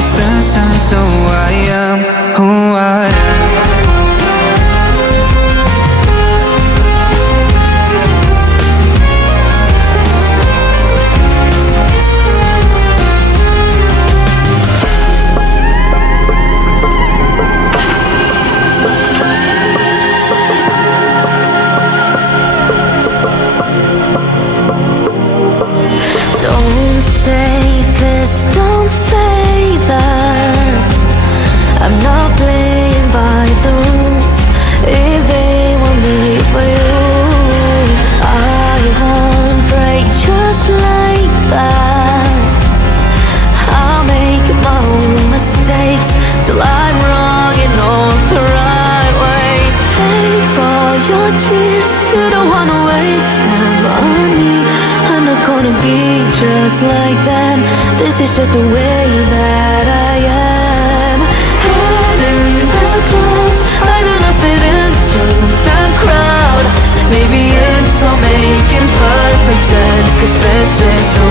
'cause this is who I am, who I am. Don't say this, don't say that. I'm not playing by the rules. If they want me for you, I won't break just like that. I'll make my own mistakes till I'm wrong in all the right ways. Save all your tears, you don't wanna waste them on me. I'm not gonna be just like that. This is just the way that I am. Head in the clouds, I do not fit into the crowd. Maybe it's all making perfect sense, 'cause this is who